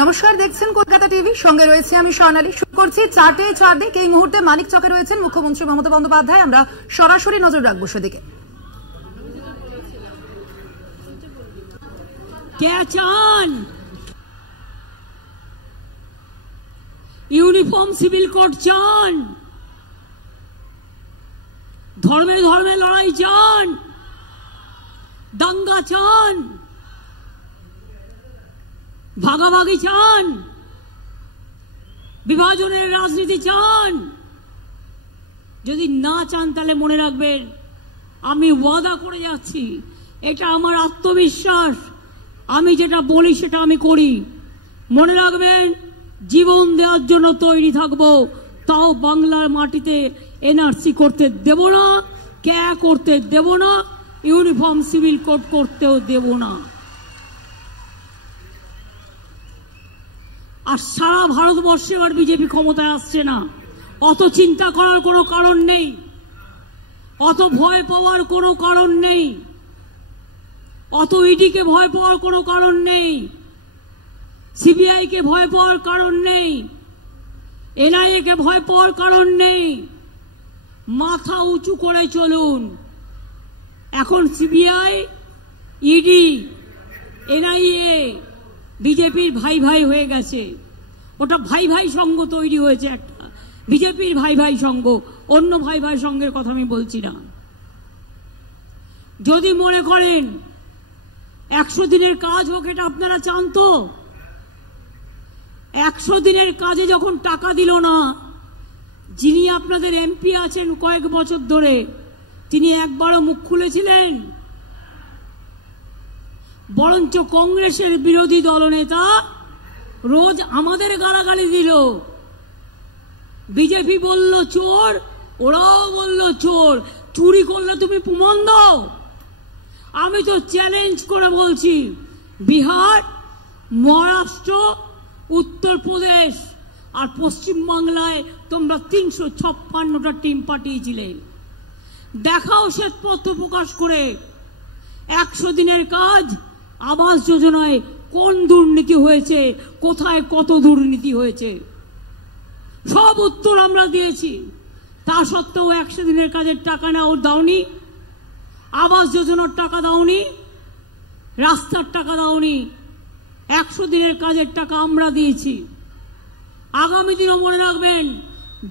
নমস্কার, দেখছেন কলকাতা টিভি, সঙ্গে রয়েছে আমি স্বর্ণালী। শুরু করছি চারটে চারদিক। এই মুহূর্তে মানিকচকে রয়েছেন মুখ্যমন্ত্রী মমতা বন্দ্যোপাধ্যায়। আমরা সরাসরি নজর রাখবো সেদিকে। ইউনিফর্ম সিভিল কোড চান, ধর্মে ধর্মে লড়াই চান, দাঙ্গা চান, ভাগাভাগি চান, বিভাজনের রাজনীতি চান। যদি না চান তাহলে মনে রাখবেন, আমি ওয়াদা করে যাচ্ছি, এটা আমার আত্মবিশ্বাস, আমি যেটা বলি সেটা আমি করি। মনে রাখবেন, জীবন দেওয়ার জন্য তৈরি থাকবো, তাও বাংলার মাটিতে এনআরসি করতে দেব না, ক্যা করতে দেব না, ইউনিফর্ম সিভিল কোড করতেও দেব না। আর সারা ভারতবর্ষে এবার বিজেপি ক্ষমতায় আসছে না, অত চিন্তা করার কোনো কারণ নেই, অত ভয় পাওয়ার কোনো কারণ নেই, অত ইডিকে ভয় পাওয়ার কোনো কারণ নেই, সিবিআই কে ভয় পাওয়ার কারণ নেই, এনআইএ কে ভয় পাওয়ার কারণ নেই। মাথা উঁচু করে চলুন। এখন সিবিআই, ইডি, এনআইএ বিজেপির ভাই ভাই হয়ে গেছে। ওটা ভাই ভাই সংঘ তৈরি হয়েছে, একটা বিজেপির ভাই ভাই সংঘ, অন্য ভাই ভাই সংঘের কথা আমি বলছি না। যদি মনে করেন 100 দিনের কাজ হোক, এটা আপনারা চান তো? 100 দিনের কাজে যখন টাকা দিল না, যিনি আপনাদের এমপি আছেন কয়েক বছর ধরে, তিনি একবারও মুখ খুলেছিলেন? বরঞ্চ কংগ্রেসের বিরোধী দলনেতা রোজ আমাদের গালাগালি দিল। বিজেপি বলল চোর, ওরাও বলল চোর। চুরি করলে তুমি প্রমাণ দাও। আমি তো চ্যালেঞ্জ করে বলছি, বিহার, মহারাষ্ট্র, উত্তরপ্রদেশ আর পশ্চিমবাংলায় তোমরা 356টা টিম পাঠিয়েছিলে। দেখাও শ্বেতপত্র প্রকাশ করে 100 দিনের কাজ, আবাস যোজনায় কোন দুর্নীতি হয়েছে, কোথায় কত দুর্নীতি হয়েছে, সব উত্তর আমরা দিয়েছি। তা সত্ত্বেও 100 দিনের কাজের টাকা নাও দাওনি, আবাস যোজনার টাকা দাওনি, রাস্তার টাকা দাওনি। 100 দিনের কাজের টাকা আমরা দিয়েছি। আগামী দিনও মনে রাখবেন,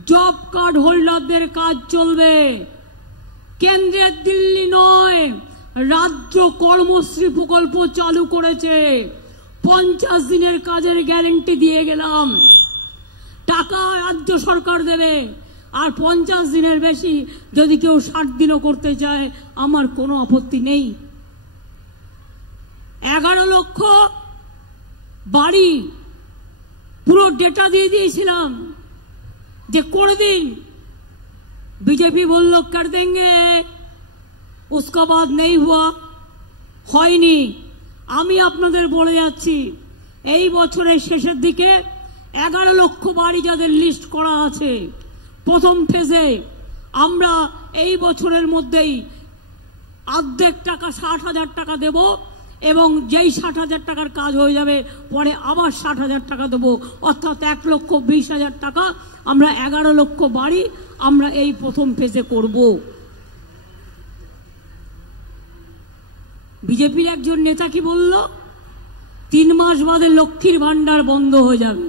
জব কার্ড হোল্ডারদের কাজ চলবে। কেন্দ্রের দিল্লি নয়, রাজ্য কর্মশ্রী প্রকল্প চালু করেছে। 50 দিনের কাজের গ্যারেন্টি দিয়ে গেলাম। টাকা রাজ্য সরকার দেবে, আর 50 দিনের বেশি যদি কেউ 60 দিনও করতে চায়, আমার কোনো আপত্তি নেই। 11 লক্ষ বাড়ি পুরো ডেটা দিয়ে দিয়েছিলাম যে করে দিন। বিজেপি বলল কর দেंगे, उसका बाद नहीं हुआ, হয়নি। আমি আপনাদের বলে যাচ্ছি, এই বছরের শেষের দিকে 11 লক্ষ বাড়ি যাদের লিস্ট করা আছে, প্রথম ফেজে আমরা এই বছরের মধ্যেই অর্ধেক টাকা 60,000 টাকা দেব, এবং যেই 60,000 টাকার কাজ হয়ে যাবে পরে আবার 60,000 টাকা দেবো, অর্থাৎ 1,20,000 টাকা আমরা 11 লক্ষ বাড়ি আমরা এই প্রথম ফেজে করব। বিজেপির একজন নেতা কি বলল? 3 মাস বাদে লক্ষ্মীর ভান্ডার বন্ধ হয়ে যাবে।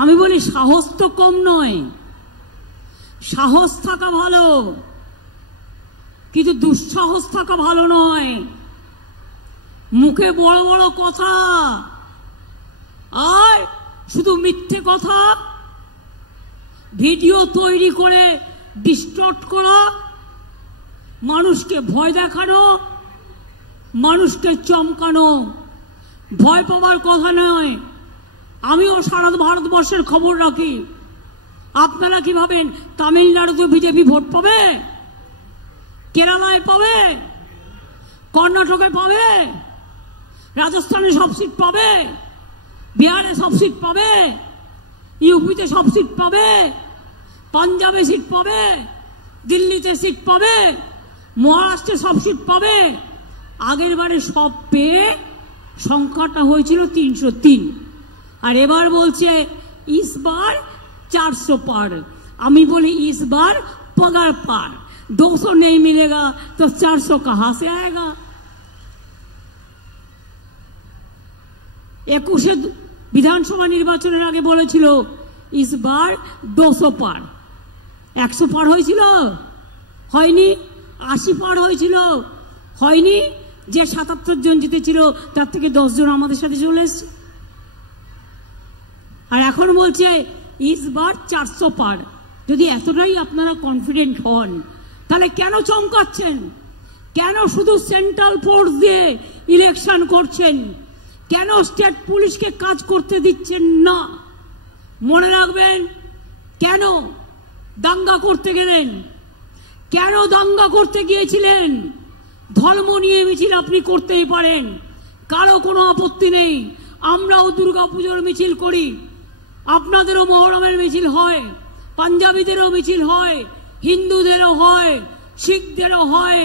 আমি বলি, সাহস তো কম নয়, সাহস থাকা ভালো, কিন্তু দুঃসাহস থাকা ভালো নয়। মুখে বড় বড় কথা আর শুধু মিথ্যে কথা, ভিডিও তৈরি করে ডিস্টর্ট করা, মানুষকে ভয় দেখানো, মানুষকে চমকানো। ভয় পাওয়ার কথা নয়। আমিও সারা ভারতবর্ষের খবর রাখি। আপনারা কি ভাবেন তামিলনাড়ুতে বিজেপি ভোট পাবে, কেরালায় পাবে, কর্ণাটকে পাবে, রাজস্থানে সব সিট পাবে, বিহারে সব সিট পাবে, ইউপিতে সব সিট পাবে, পাঞ্জাবে সিট পাবে, দিল্লিতে সিট পাবে, মহারাষ্ট্রে সব সিট পাবে? আগের বারে সব পেয়ে সংখ্যাটা হয়েছিল 303। আর এবার বলছে इस बार 400 पार। আমি বলি इस बार पगार पार, 200 नहीं मिलेगा तो 400 कहां से आएगा। 21 বিধানসভা নির্বাচনের আগে বলেছিল इस बार 200 पार। 100 পার হয়েছিল? হয়নি। 80 পার হয়েছিল? হয়নি। যে 77 জন জিতেছিল তার থেকে 10 জন আমাদের সাথে চলে এসেছে। আর এখন বলছে इस बार 400 পার। যদি এতটাই আপনারা কনফিডেন্ট হন তাহলে কেন চমকাচ্ছেন? কেন শুধু সেন্ট্রাল ফোর্স দিয়ে ইলেকশন করছেন? কেন স্টেট পুলিশকে কাজ করতে দিচ্ছেন না? মনে রাখবেন, কেন দাঙ্গা করতে গেলেন? কেন দাঙ্গা করতে গিয়েছিলেন? ধর্ম নিয়ে মিছিল আপনি করতেই পারেন, কারো কোনো আপত্তি নেই। আমরাও দুর্গাপুজোর মিছিল করি, আপনাদেরও মহরমের মিছিল হয়, পাঞ্জাবিদেরও মিছিল হয়, হিন্দুদেরও হয়, শিখদেরও হয়।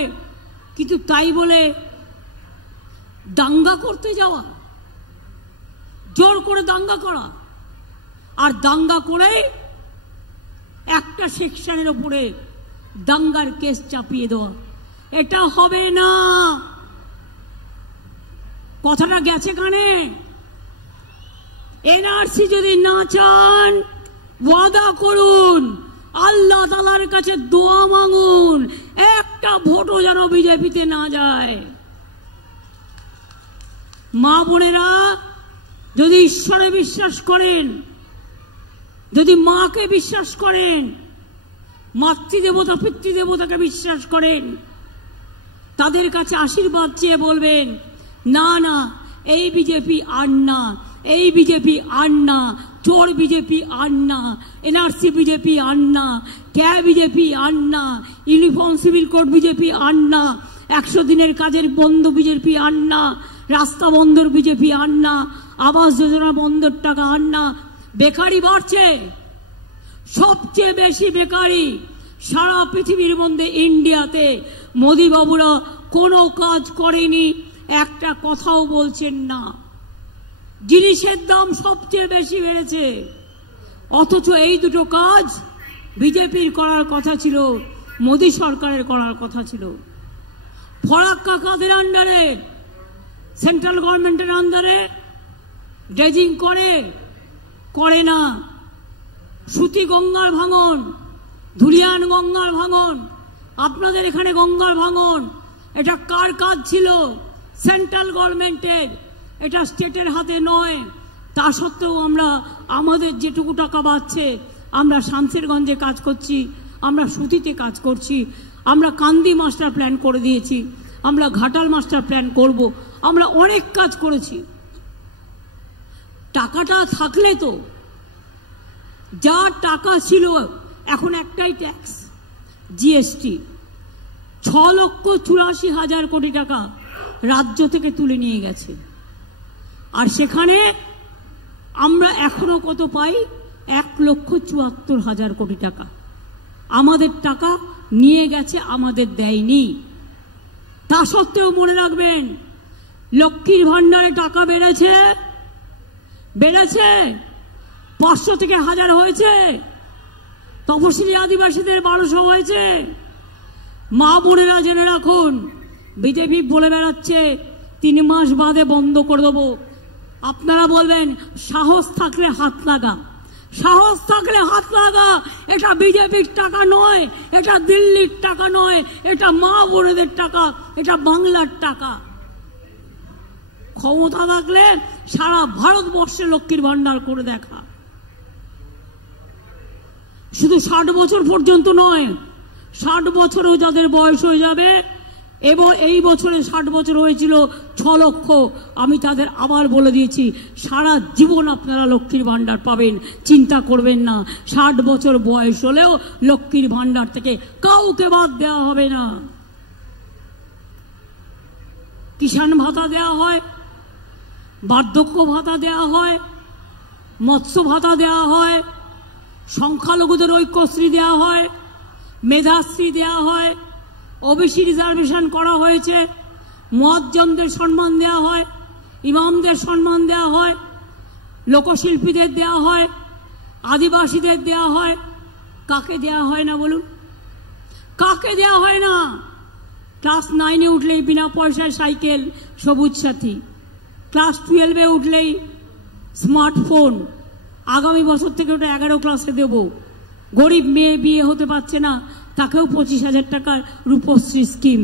কিন্তু তাই বলে দাঙ্গা করতে যাওয়া, জোর করে দাঙ্গা করা, আর দাঙ্গা করে একটা সেকশনের উপরে দাঙ্গার কেস চাপিয়ে দেওয়া, এটা হবে না। কথাটা গেছে কানে? এনআরসি যদি না চান ওয়াদা করুন, আল্লাহ তাআলার কাছে দোয়া মাঙ্গুন, একটা ভোটও যেন বিজেপিতে না যায়। মা বোনেরা যদি ঈশ্বরে বিশ্বাস করেন, যদি মাকে বিশ্বাস করেন, মাতৃদেবতা পিতৃদেবতাকে বিশ্বাস করেন, তাদের কাছে আশীর্বাদ চেয়ে বলবেন না না এই বিজেপি আর না, এই বিজেপি আর না, চোর বিজেপি আর না, এনআরসি বিজেপি আর না, ক্যা বিজেপি আর না, ইউনিফর্ম সিভিল কোড বিজেপি আর না, 100 দিনের কাজের বন্ধ বিজেপি আর না, রাস্তা বন্ধর বিজেপি আর না, আবাস যোজনা বন্ধর টাকা আর না। বেকারি বাড়ছে, সবচেয়ে বেশি বেকারি সারা পৃথিবীর মধ্যে ইন্ডিয়াতে। মোদি বাবুরা কোনো কাজ করেনি, একটা কথাও বলছেন না। জিনিসের দাম সবচেয়ে বেশি বেড়েছে, অথচ এই দুটো কাজ বিজেপির করার কথা ছিল, মোদি সরকারের করার কথা ছিল। ফরাক্কা কাদের আন্ডারে? সেন্ট্রাল গভর্নমেন্টের আন্ডারে। ড্রেজিং করে না। সুতি গঙ্গার ভাঙন, ধুলিয়ান গঙ্গার ভাঙন, আপনাদের এখানে গঙ্গার ভাঙন, এটা কার কাজ ছিল? সেন্ট্রাল গভর্নমেন্টের, এটা স্টেটের হাতে নয়। তা সত্ত্বেও আমরা আমাদের যেটুকু টাকা বাঁচছে, আমরা শামসেরগঞ্জে কাজ করছি, আমরা সুতিতে কাজ করছি, আমরা কান্দি মাস্টার প্ল্যান করে দিয়েছি, আমরা ঘাটাল মাস্টার প্ল্যান করব, আমরা অনেক কাজ করেছি। টাকাটা থাকলে তো, যা টাকা ছিল, এখন একটাই ট্যাক্স, জিএসটি, 6,84,000 কোটি টাকা রাজ্য থেকে তুলে নিয়ে গেছে। আর সেখানে আমরা এখনো কত পাই? 1,74,000 কোটি টাকা আমাদের টাকা নিয়ে গেছে, আমাদের দেয়নি। তা সত্ত্বেও মনে রাখবেন, লক্ষ্মীর ভান্ডারে টাকা বেড়েছে, 500 থেকে 1000 হয়েছে, তপশিলি আদিবাসীদের 1200 হয়েছে। মা বোনেরা জেনে রাখুন, বিজেপি বলে বেড়াচ্ছে 3 মাস বাদে বন্ধ করে দেবো। আপনারা বলবেন সাহস থাকলে হাত লাগা, সাহস থাকলে হাত লাগা। এটা বিজেপির টাকা নয়, এটা দিল্লির টাকা নয়, এটা মা বোনেদের টাকা, এটা বাংলার টাকা। ক্ষমতা থাকলে সারা ভারতবর্ষে লক্ষ্মীর ভান্ডার করে দেখা। শুধু 60 বছর পর্যন্ত নয়, 60 বছরও যাদের বয়স হয়ে যাবে, এবং এই বছরে 60 বছর হয়েছিল 6 লক্ষ, আমি তাদের আবার বলে দিয়েছি, সারা জীবন আপনারা লক্ষ্মীর ভান্ডার পাবেন, চিন্তা করবেন না। 60 বছর বয়স হলেও লক্ষ্মীর ভান্ডার থেকে কাউকে বাদ দেওয়া হবে না। কিষাণ ভাতা দেওয়া হয়, বার্ধক্য ভাতা দেওয়া হয়, মৎস্য ভাতা দেওয়া হয়, সংখ্যালঘুদের ঐক্যশ্রী দেওয়া হয়, মেধাশ্রী দেওয়া হয়, ওবিসি রিজার্ভেশন করা হয়েছে, মুয়াজ্জমদের সম্মান দেওয়া হয়, ইমামদের সম্মান দেওয়া হয়। লোকশিল্পীদের দেয়া হয়, আদিবাসীদের দেয়া হয়, কাকে দেয়া হয় না বলুন? কাকে দেয়া হয় না? ক্লাস 9-এ উঠলেই বিনা পয়সায় সাইকেল, সবুজ সাথী। ক্লাস 12-এ উঠলেই স্মার্টফোন। আগামী বছর থেকে ওটা 11 ক্লাসে দেব। গরিব মেয়ে বিয়ে হতে পারছে না, তাকেও 25,000 টাকার রূপশ্রী স্কিম।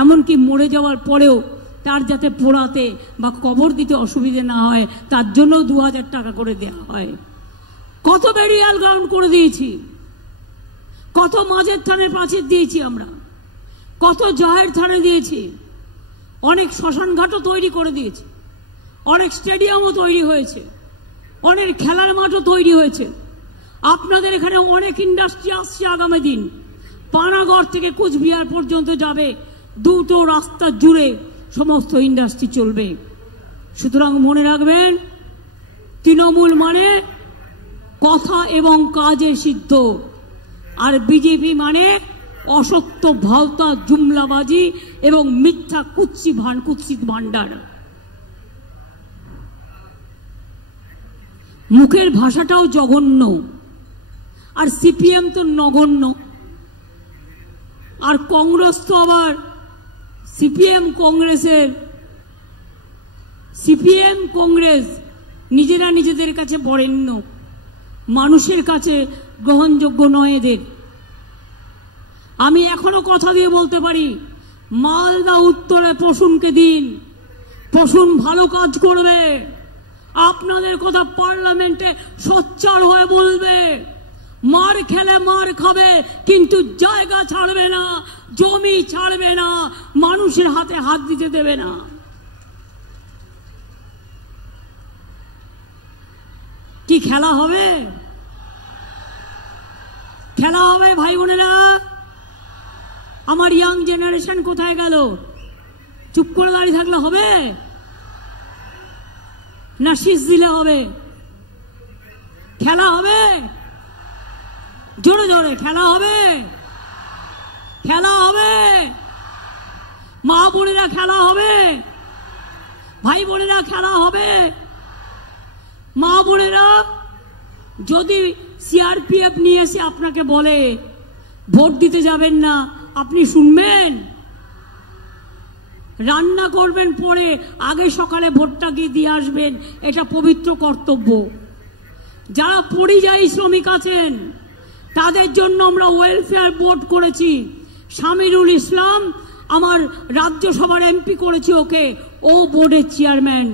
এমনকি মরে যাওয়ার পরেও তার যাতে পোড়াতে বা কবর দিতে অসুবিধে না হয় তার জন্য 2,000 টাকা করে দেওয়া হয়। কত বেরিয়াল গ্রাউন্ড করে দিয়েছি, কত মাঝের থানের প্রাচীর দিয়েছি আমরা, কত জাহের থানে দিয়েছি, অনেক শ্মশান ঘাটও তৈরি করে দিয়েছি, অনেক স্টেডিয়ামও তৈরি হয়েছে, অনেক খেলার মাঠও তৈরি হয়েছে। আপনাদের এখানে অনেক ইন্ডাস্ট্রি আসছে আগামী দিন। পানাগড় থেকে কুচবিহার পর্যন্ত যাবে, দুটো রাস্তা জুড়ে সমস্ত ইন্ডাস্ট্রি চলবে। সুতরাং মনে রাখবেন, তৃণমূল মানে কথা এবং কাজে সিদ্ধ, আর বিজেপি মানে অসত্য, ভাওতা, জুমলাবাজি এবং মিথ্যা কুৎসিত ভান্ডার। মুখের ভাষাটাও জঘন্য, আর সিপিএম তো নগণ্য, আর কংগ্রেস তো আবার সিপিএম কংগ্রেস নিজেরা নিজেদের কাছে বরেণ্য, মানুষের কাছে গ্রহণযোগ্য নয় এদের। আমি এখনো কথা দিয়ে বলতে পারি, মালদা উত্তরে প্রসূনকে দিন, প্রসূন ভালো কাজ করবে, আপনাদের কথা পার্লামেন্টে সোচ্চার হয়ে বলবে। মার খেলে মার খাবে, কিন্তু জায়গা ছাড়বে না, জমি ছাড়বে না, মানুষের হাতে হাত দিতে দেবে না। কি খেলা হবে? খেলা হবে ভাই বোনেরা। আমার ইয়াং জেনারেশন কোথায় গেল? চুপ করে দাঁড়িয়ে থাকলে হবে না শীষ দিলে হবে? খেলা হবে, জোরে জোরে খেলা হবে, খেলা হবে, মা বোনেরা খেলা হবে, ভাই বোনেরা খেলা হবে। মা বোনেরা, যদি সিআরপিএফ নিয়ে এসে আপনাকে বলে ভোট দিতে যাবেন না, আপনি শুনবেন? রান্না করবেন পরে, আগে সকালে ভোটটা গিয়ে দিয়ে আসবেন, এটা পবিত্র কর্তব্য। যারা পরিযায়ী শ্রমিক আছেন তাদের জন্য আমরা ওয়েলফেয়ার বোর্ড করেছি। শামিরুল ইসলাম আমার রাজ্যসভার এমপি করেছি ওকে, ও বোর্ডের চেয়ারম্যান।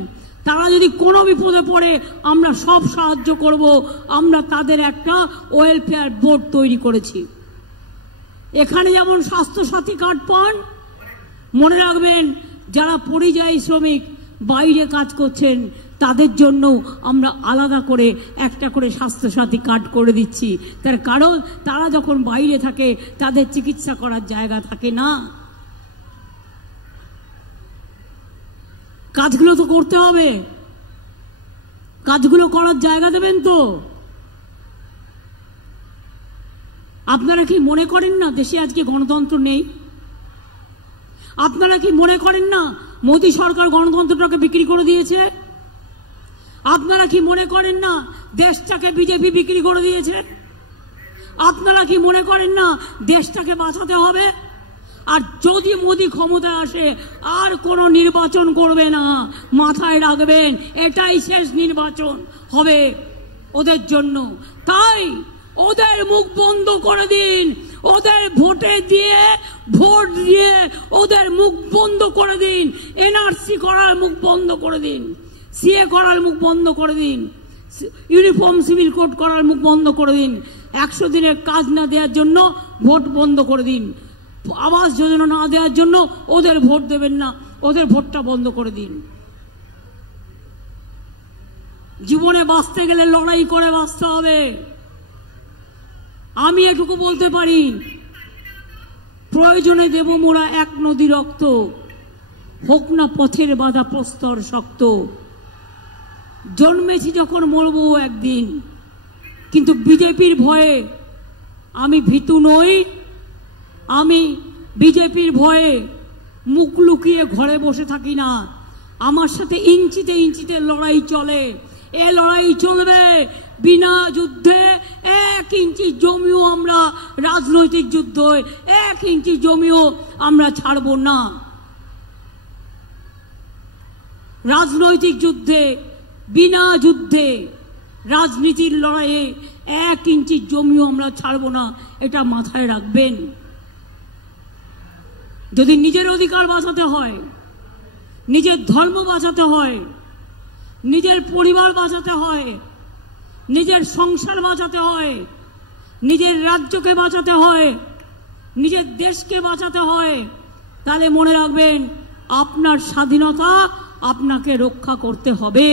তারা যদি কোনো বিপদে পড়ে আমরা সব সাহায্য করব। আমরা তাদের একটা ওয়েলফেয়ার বোর্ড তৈরি করেছি। এখানে যেমন স্বাস্থ্যসাথী কার্ড পান, মনে রাখবেন যারা পরিযায়ী শ্রমিক বাইরে কাজ করছেন তাদের জন্য আমরা আলাদা করে একটা করে স্বাস্থ্যসাথী কার্ড করে দিচ্ছি। তার কারণ তারা যখন বাইরে থাকে তাদের চিকিৎসা করার জায়গা থাকে না। কাজগুলো তো করতে হবে, কাজগুলো করার জায়গা দেবেন তো। আপনারা কি মনে করেন না দেশে আজকে গণতন্ত্র নেই? আপনারা কি মনে করেন না মোদী সরকার গণতন্ত্রটাকে বিক্রি করে দিয়েছে? আপনারা কি মনে করেন না দেশটাকে বিজেপি বিক্রি করে দিয়েছে? আপনারা কি মনে করেন না দেশটাকে বাঁচাতে হবে? আর যদি মোদী ক্ষমতায় আসে আর কোনো নির্বাচন করবে না, মাথায় রাখবেন এটাই শেষ নির্বাচন হবে ওদের জন্য। তাই ওদের মুখ বন্ধ করে দিন, ওদের ভোট দিয়ে ওদের মুখ বন্ধ করে দিন, এনআরসি করার মুখ বন্ধ করে দিন, সিএ করার মুখ বন্ধ করে দিন, ইউনিফর্ম সিভিল কোড করার মুখ বন্ধ করে দিন, 100 দিনের কাজ না দেওয়ার জন্য ভোট বন্ধ করে দিন, আবাস যোজনা না দেওয়ার জন্য ওদের ভোট দেবেন না, ওদের ভোটটা বন্ধ করে দিন। জীবনে বাঁচতে গেলে লড়াই করে বাঁচতে হবে। আমি এটুকু বলতে পারি, প্রয়োজনে দেব মোরা 1 নদী রক্ত, হোক না পথের বাধা প্রস্তর শক্ত। জন্মেছি যখন মরবো একদিন, কিন্তু বিজেপির ভয়ে আমি ভীতু নই। আমি বিজেপির ভয়ে মুখ লুকিয়ে ঘরে বসে থাকি না। আমার সাথে ইঞ্চিতে ইঞ্চিতে লড়াই চলে। এ লড়াই চলবে বিনা যুদ্ধে। 1 ইঞ্চি জমিও আমরা রাজনৈতিক যুদ্ধ 1 ইঞ্চি জমিও আমরা ছাড়ব না। রাজনৈতিক যুদ্ধে বিনা যুদ্ধে রাজনীতির লড়াইয়ে 1 ইঞ্চি জমিও আমরা ছাড়ব না, এটা মাথায় রাখবেন। যদি নিজের অধিকার বাঁচাতে হয়, নিজের ধর্ম বাঁচাতে হয়, নিজের পরিবার বাঁচাতে হয়, নিজের সংসার বাঁচাতে হয়, নিজের রাজ্যকে বাঁচাতে হয়, নিজের দেশকে বাঁচাতে হয়, তাহলে মনে রাখবেন আপনার স্বাধীনতা আপনাকে রক্ষা করতে হবে।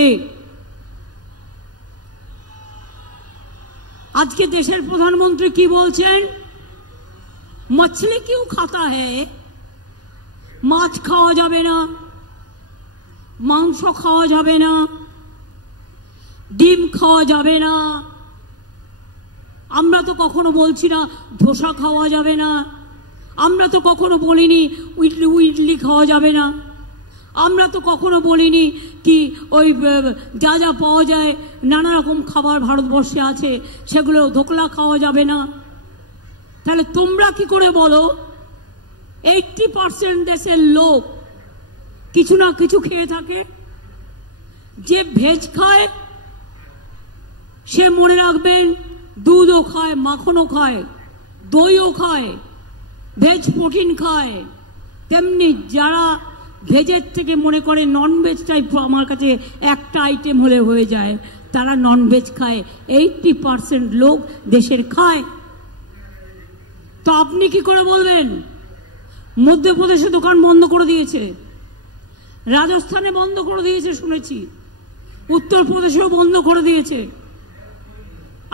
আজকে দেশের প্রধানমন্ত্রী কি বলছেন? মছলি কিউ খাতা হ্যায়, মাছ খাওয়া যাবে না, মাংস খাওয়া যাবে না, ডিম খাওয়া যাবে না। আমরা তো কখনো বলছি না ধোসা খাওয়া যাবে না, আমরা তো কখনো বলিনি ইডলি খাওয়া যাবে না, আমরা তো কখনো বলিনি কি ওই যা যা পাওয়া যায় নানা রকম খাবার ভারতবর্ষে আছে সেগুলো ধোকলা খাওয়া যাবে না। তাহলে তোমরা কি করে বলো 80% দেশের লোক কিছু না কিছু খেয়ে থাকে? যে ভেজ খায় সে মনে রাখবেন দুধও খায়, মাখনও খায়, দইও খায়, ভেজ প্রোটিন খায়। তেমনি যারা ভেজের থেকে মনে করে ননভেজটাই আমার কাছে একটা আইটেম হলে হয়ে যায়, তারা ননভেজ খায়। 80% লোক দেশের খায়। তো আপনি কি করে বলবেন? মধ্যপ্রদেশে দোকান বন্ধ করে দিয়েছে, রাজস্থানে বন্ধ করে দিয়েছে শুনেছি, উত্তরপ্রদেশেও বন্ধ করে দিয়েছে।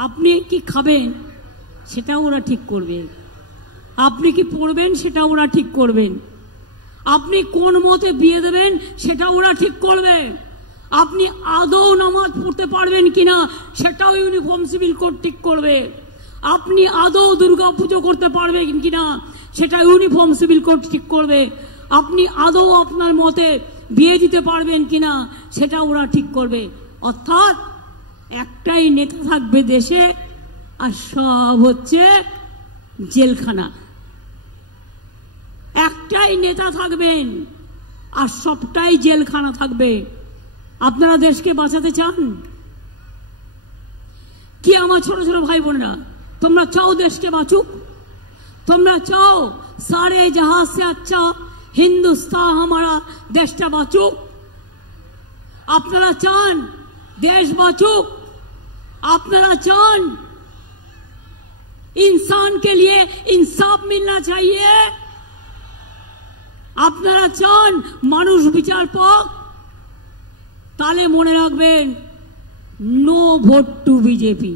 আপনি কি খাবেন সেটা ওরা ঠিক করবে, আপনি কি পড়বেন সেটা ওরা ঠিক করবেন, আপনি কোন মতে বিয়ে দেবেন সেটা ওরা ঠিক করবে, আপনি আদৌ নামাজ পড়তে পারবেন কিনা সেটাও ইউনিফর্ম সিভিল কোড ঠিক করবে, আপনি আদৌ দুর্গা পুজো করতে পারবেন কিনা সেটা ইউনিফর্ম সিভিল কোড ঠিক করবে, আপনি আদৌ আপনার মতে বিয়ে দিতে পারবেন কিনা সেটা ওরা ঠিক করবে। অর্থাৎ একটাই নেতা থাকবে দেশে, আর সব হচ্ছে জেলখানা। একটাই নেতা থাকবেন আর সবটাই জেলখানা থাকবে। আপনারা দেশকে বাঁচাতে চান কি? আমার ছোট ছোট ভাই বোনেরা, তোমরা চাও দেশকে বাঁচুক? তোমরা চাও সারে জাহাজ সে আচ্ছা হিন্দুস্তান हमारा দেশটা বাঁচুক? আপনারা চান দেশ বাঁচুক? আপনারা চান इंसान के लिए इंसाफ मिलना चाहिए? আপনারা চান মানুষ বিচার পাক? তাহলে মনে রাখবেন, no vote to BJP,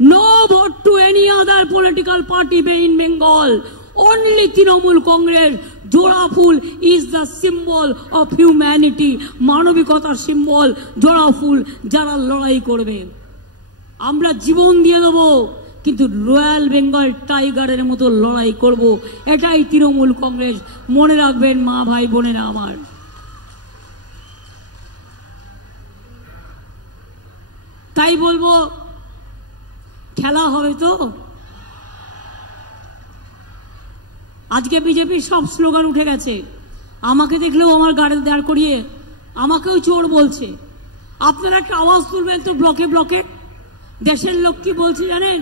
no vote to any other political party in Bengal. Only Trinamool Congress, জোড়া ফুল is the symbol of humanity. মানবিকতার সিম্বল জোড়া ফুল, যারা লড়াই করবে। আমরা জীবন দিয়ে দেবো, কিন্তু রয়্যাল বেঙ্গল টাইগারের মতো লড়াই করব। এটাই তৃণমূল কংগ্রেস। মনে রাখবেন মা ভাই বোনেরা আমার। তাই বলবো, খেলা হবে তো? আজকে বিজেপির সব স্লোগান উঠে গেছে। আমাকে দেখলেও আমার গাড়ি দাঁড় করিয়ে আমাকেও চোর বলছে। আপনারা একটা আওয়াজ তুলবেন তো ব্লকে ব্লকে। দেশের লোক কি বলছে জানেন?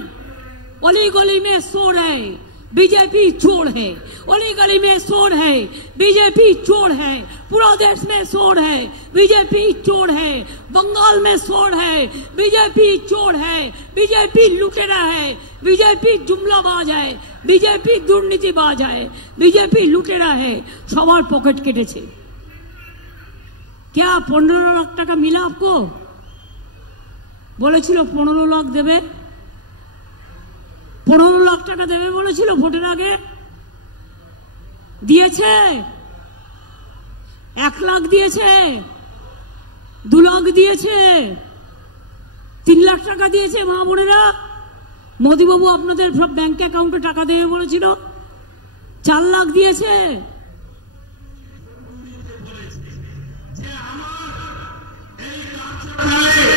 অলি গলি মে চোর হ্যায়, बीजेपी चोर है, अली गली में चोर है, बीजेपी चोर है, पूरा देश में चोर है, बीजेपी चोर है, बंगाल में चोर है, बीजेपी चोर है, बीजेपी लुटेरा है, बीजेपी जुमलाबाज है, बीजेपी दुर्नीतिबाज है, बीजेपी लुटेरा है। सवार पॉकेट केटेছে। क्या 15 लाख টাকা मिला आपको? বলেছিল 15 লাখ দেবে, 15 লাখ টাকা দেবে বলেছিল ভোটের আগে। দিয়েছে? 1 লাখ দিয়েছে, 2 লাখ দিয়েছে, 3 লাখ টাকা দিয়েছে। মা বোনেরা, মোদিবাবু আপনাদের সব ব্যাংক অ্যাকাউন্টে টাকা দেবে বলেছিল, 4 লাখ দিয়েছে। এই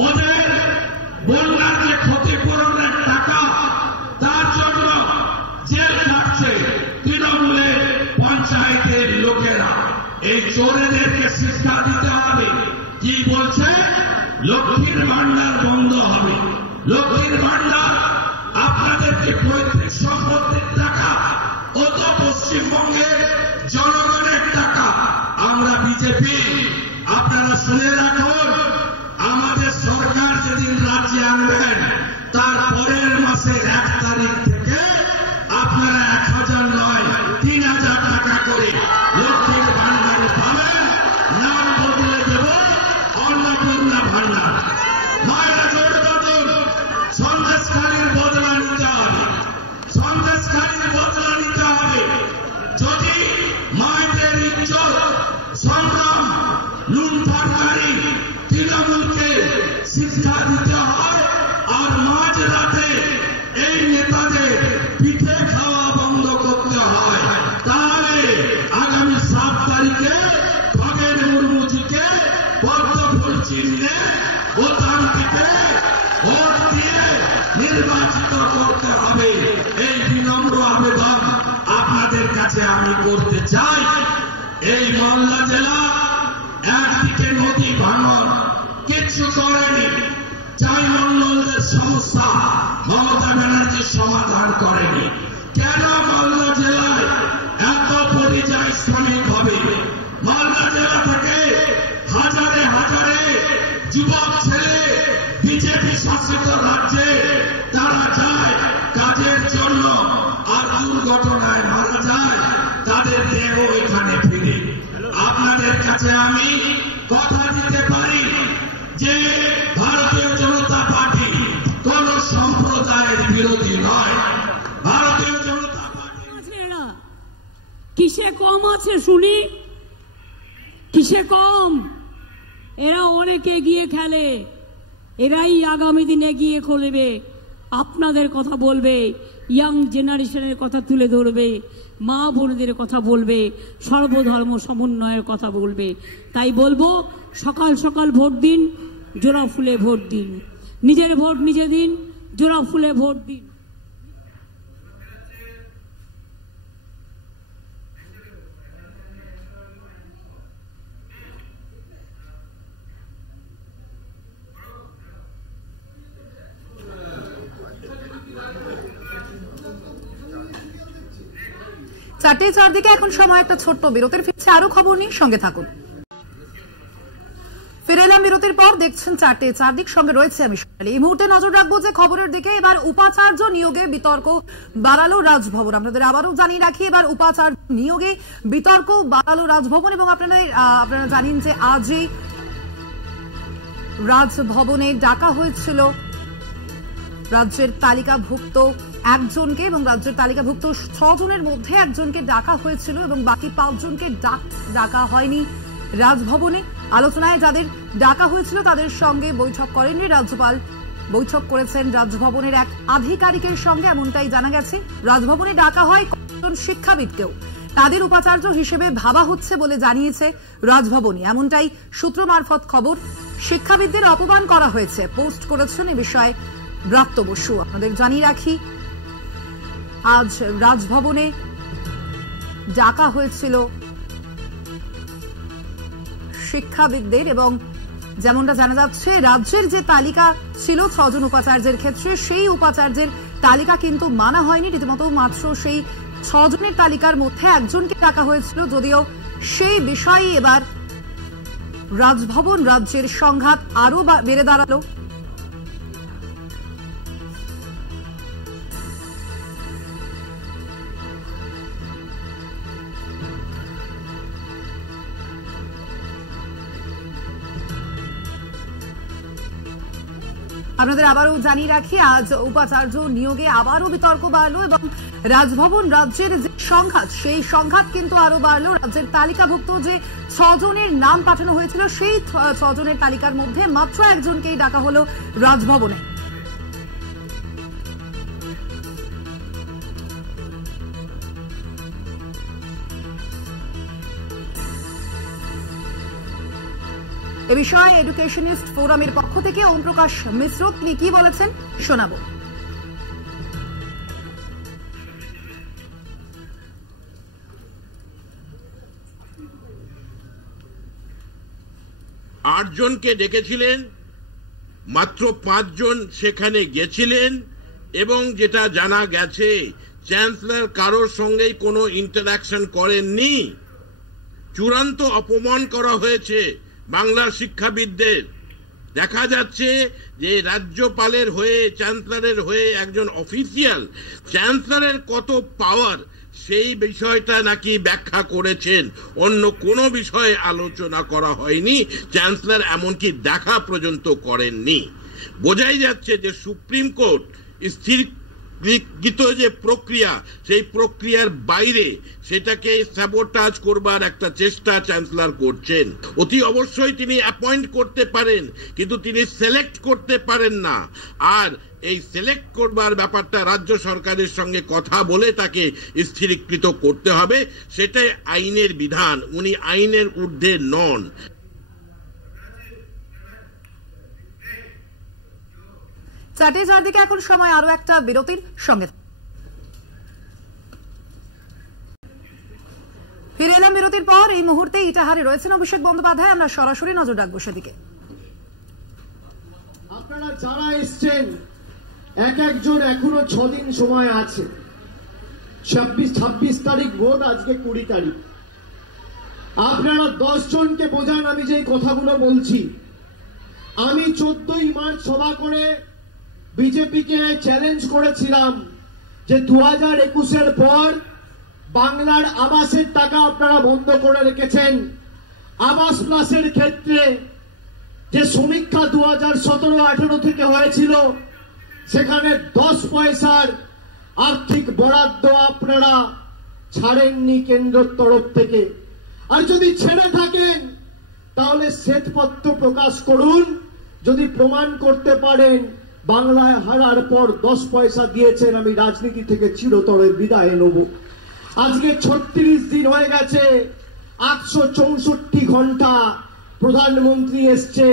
ওদের বন্যার যে ক্ষতিপূরণের টাকা তার জন্য জেল খাটছে তৃণমূলের পঞ্চায়েতের লোকেরা। এই চোরেদেরকে শিক্ষা দিতে হবে। কি বলছে? লক্ষ্মীর ভান্ডার বন্ধ হবে। লক্ষ্মীর ভান্ডার আপনাদেরকে পৈতৃক সম্পত্তির টাকা, ও তো পশ্চিমবঙ্গের জনগণের টাকা। আমরা বিজেপি, আপনারা শুনে রাখুন, আমাদের সরকার যেদিন রাজ্যে আনবেন তার পরের মাসের 1 তারিখ থেকে আপনারা 1000 নয় 3000 টাকা করে লক্ষ্মীর ভান্ডারে পাবেন। নাম বদলে দেব অন্নপূর্ণা ভান্ডার। মায়েরা জোর বদল, সন্দেশখালীর বদলা নিতে হবে, সন্দেশখালীর বদলা নিতে হবে। যদি মায়েদের ইজ্জত সংগ্রাম লুণ্ঠনকারী তৃণমূলকে শিক্ষা দিতে হয় আর মাঝ রাতে এই নেতাদের পিঠে খাওয়া বন্ধ করতে হয়, তাহলে আগামী 7 তারিখে খগেন মুর্মুজিকে পদ্মফুল চিহ্নে বোতাম টিপে ভোট দিয়ে নির্বাচিত করতে হবে। এই বিনম্র আবেদন আপনাদের কাছে আমি করতে চাই। এই মালদা জেলা একদিকে নদী ভাঙন কিচ্ছু করেনি, চাই মন্ডলদের সমস্যা মমতা ব্যানার্জি সমাধান করেনি। কেন মালদা জেলায় এত পরিযায়ী শ্রমিক হবে? মালদা জেলা থেকে হাজারে হাজারে যুবক ছেলে বিজেপি শাসিত রাজ্যে তারা যায় কাজের জন্য, আর দুর্ঘটনায় মারা যায়, তাদের দেহ এখানে ফিরে। আপনাদের কাছে আমি কথা দিতে পারি যে ভারতীয় জনতা পার্টি কোন সম্প্রদায়ের বিরোধী নয়। ভারতীয় জনতা পার্টি কিসে কম আছে শুনি? কিসে কম? এরা অনেকে গিয়ে খেলে, এরাই আগামী দিনে গিয়ে খেলবে, আপনাদের কথা বলবে, ইয়াং জেনারেশনের কথা তুলে ধরবে, মা বোনদের কথা বলবে, সর্বধর্ম সমন্বয়ের কথা বলবে। তাই বলবো, সকাল সকাল ভোট দিন, জোড়া ফুলে ভোট দিন, নিজের ভোট নিজে দিন, জোড়া ফুলে ভোট দিন। চারটে চারদিকে এখন সময় একটা ছোট্ট বিরতির। ফিরছে আরো খবর নিয়ে, সঙ্গে থাকুন। ফিরে এলাম বিরতির পর, দেখছেন চারটে চারদিক, সঙ্গে রয়েছে আমি সোনালী। এই মুহূর্তে নজর রাখবো যে খবরের দিকে। এবার উপাচার্য নিয়োগে বিতর্ক বাড়ালো রাজভবন। আপনাদের আবারও জানিয়ে রাখি, এবার উপাচার্য নিয়োগে বিতর্ক বাড়ালো রাজভবন। এবং আপনারা জানেন যে আজই রাজভবনে ডাকা হয়েছিল রাজ্যের তালিকাভুক্ত একজনকে, এবং রাজ্যের তালিকাভুক্ত 6 জনের মধ্যে একজনকে ডাকা হয়েছিল এবং বাকি 5 জনকে ডাকা হয়নি রাজভবনে। আলোচনায় যাদের ডাকা হয়েছিল তাদের সঙ্গে বৈঠক করেননি রাজ্যপাল। বৈঠক করেছেন রাজভবনের এক আধিকারিকের সঙ্গে, এমনটাই জানা গেছে। রাজভবনে ডাকা হয় কয়েকজন শিক্ষাবিদকেও, তাদের উপাচার্য হিসেবে ভাবা হচ্ছে বলে জানিয়েছে রাজভবনে, এমনটাই সূত্র মারফত খবর। শিক্ষাবিদদের অপমান করা হয়েছে, পোস্ট করেছেন এ বিষয়ে ব্রাত্য বসু। আপনাদের জানিয়ে রাখি, আজ রাজভবনে ডাকা হয়েছিল শিক্ষাবিদদের, এবং যেমনটা জানা যাচ্ছে রাজ্যের যে তালিকা ছিল 6 জন উপাচার্যের ক্ষেত্রে, সেই উপাচার্যের তালিকা কিন্তু মানা হয়নি। রীতিমতো মাত্র সেই 6 জনের তালিকার মধ্যে একজনকে ডাকা হয়েছিল, যদিও সেই বিষয়ে এবার রাজভবন রাজ্যের সংঘাত আরো বেড়ে দাঁড়ালো। আপনাদের আবারও জানিয়ে রাখি, আজ উপাচার্য নিয়োগে আবারও বিতর্ক বাড়লো এবং রাজভবন রাজ্যের যে সংঘাত, সেই সংঘাত কিন্তু আরো বাড়লো। রাজ্যের তালিকাভুক্ত যে 6 জনের নাম পাঠানো হয়েছিল, সেই 6 জনের তালিকার মধ্যে মাত্র একজনকেই ডাকা হলো রাজভবনে। এ বিষয়ে এডুকেশনিস্ট ফোরামের পক্ষ থেকে ওম প্রকাশ মিশ্র তিনি কি বলেছেন শোনাবো। আটজনকে ডেকেছিলেন, মাত্র 5 জন সেখানে গেছিলেন এবং যেটা জানা গেছে চ্যান্সেলর কারোর সঙ্গেই কোনো ইন্টারঅ্যাকশন করেননি। চূড়ান্ত অপমান করা হয়েছে বাংলার শিক্ষাবিদদের। দেখা যাচ্ছে যে রাজ্যপালের হয়ে চ্যান্সেলরের হয়ে একজন অফিসিয়াল চ্যান্সেলরের কত পাওয়ার সেই বিষয়টা নাকি ব্যাখ্যা করেছেন, অন্য কোনো বিষয়ে আলোচনা করা হয়নি। চ্যান্সেলর এমনকি দেখা পর্যন্ত করেননি। বোঝাই যাচ্ছে যে সুপ্রিম কোর্ট স্থিরকৃত যে প্রক্রিয়া সেই প্রক্রিয়ার বাইরে সেটাকে স্যাবোটাজ করবার একটা চেষ্টা চ্যান্সেলর করছেন। অতি অবশ্যই তিনি অ্যাপয়েন্ট করতে পারেন, কিন্তু তিনি সিলেক্ট করতে পারেন না। আর এই সিলেক্ট করবার ব্যাপারটা রাজ্য সরকারের সঙ্গে কথা বলে তাকে স্থিরীকৃত করতে হবে, সেটাই আইনের বিধান। উনি আইনের ঊর্ধ্বে নন। চারদিকে এখন সময় আরো একটা বিরতির সঙ্গে ফিরে এলাম বিরতির পর। এই মুহূর্তে ইটাহারে রয়েছেন অভিষেক বন্দ্যোপাধ্যায়, আমরা সরাসরি নজর রাখবো সেদিকে। আপনারা যারা এসছেন এক একজন এখনো 6 দিন সময় আছে। 26 তারিখ ভোট, আজকে 20 তারিখ। আপনারা 10 জনকে বোঝান আমি যে কথাগুলো বলছি। আমি 14ই মার্চ সভা করে বিজেপিকে চ্যালেঞ্জ করেছিলাম যে 2021-এর পর বাংলার আবাসের টাকা আপনারা বন্ধ করে রেখেছেন। আবাস প্লাসের ক্ষেত্রে যে সমীক্ষা 2017-18 থেকে হয়েছিল সেখানে 10 পয়সার আর্থিক বরাদ্দ আপনারা ছাড়েননি কেন্দ্রের তরফ থেকে। আর যদি ছেড়ে থাকেন তাহলে শ্বেতপত্র প্রকাশ করুন। যদি প্রমাণ করতে পারেন বাংলায় হারার পর 10 পয়সা দিয়েছেন, আমি রাজনীতি থেকে চিরতরে বিদায় নেব। আজকে 36 দিন হয়ে গেছে, 864 ঘন্টা প্রধানমন্ত্রী এসছে,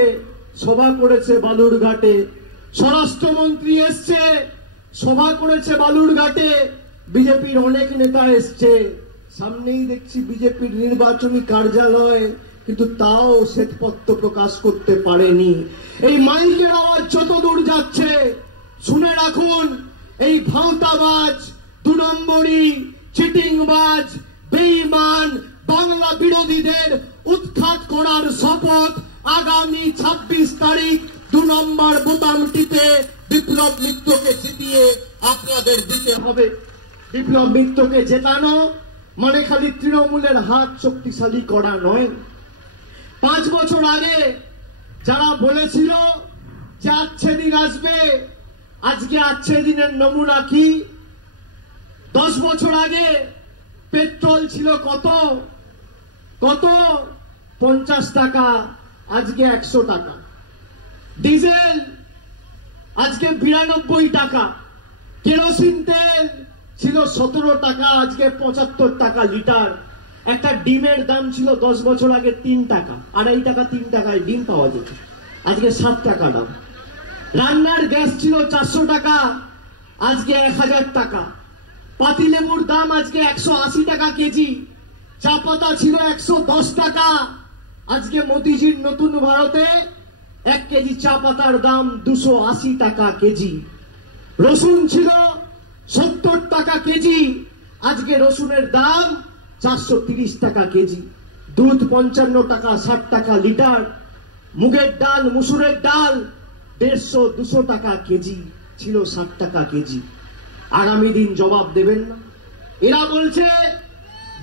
সভা করেছে বালুরঘাটে। স্বরাষ্ট্রমন্ত্রী এসছে, সভা করেছে বালুরঘাটে। বিজেপির অনেক নেতা এসছে, সামনেই দেখছি বিজেপির নির্বাচনী কার্যালয়, কিন্তু তাও শ্বেতপত্র প্রকাশ করতে পারেনি। এই মাইকের আওয়াজ যত দূর যাচ্ছে শুনে রাখুন, এই ভাঁওতাবাজ, 2 নম্বরী, চিটিংবাজ, বেঈমান বাংলা বিরোধীদের উৎখাত করার শপথ আগামী 26 তারিখ 2 নম্বর বোতাম টিপে বিপ্লব মিত্রকে জিতিয়ে আপনাদের দিতে হবে। বিপ্লব মিত্রকে জেতানো মানে খালি তৃণমূলের হাত শক্তিশালী করা নয়। 5 বছর আগে যারা বলেছিল যে আচ্ছে দিন আসবে, আজকে আচ্ছে দিনের নমুনা কি? 10 বছর আগে পেট্রোল ছিল কত 50 টাকা, আজকে 100 টাকা। ডিজেল আজকে 92 টাকা। কেরোসিন তেল ছিল 17 টাকা, আজকে 75 টাকা লিটার। একটা ডিমের দাম ছিল 10 বছর আগে 3 টাকা, 2.5 টাকা 3 টাকায় ডিম পাওয়া যেত, আজকে 7 টাকা দাম। রান্নার গ্যাস ছিল 400 টাকা, আজকে 1000 টাকা। পাতিলেবুর দাম আজকে 180 টাকা কেজি। চা পাতা ছিল 110 টাকা, আজকে মোদিজির নতুন ভারতে 1 কেজি চা পাতার দাম 280 টাকা কেজি। রসুন ছিল 70 টাকা কেজি, আজকে রসুনের দাম 430 টাকা কেজি। দুধ 55 টাকা 60 টাকা লিটার। মুগের ডাল, মুসুরের ডাল 150-200 টাকা কেজি, ছিল 60 টাকা কেজি। আগামী দিন জবাব দেবেন না? এরা বলছে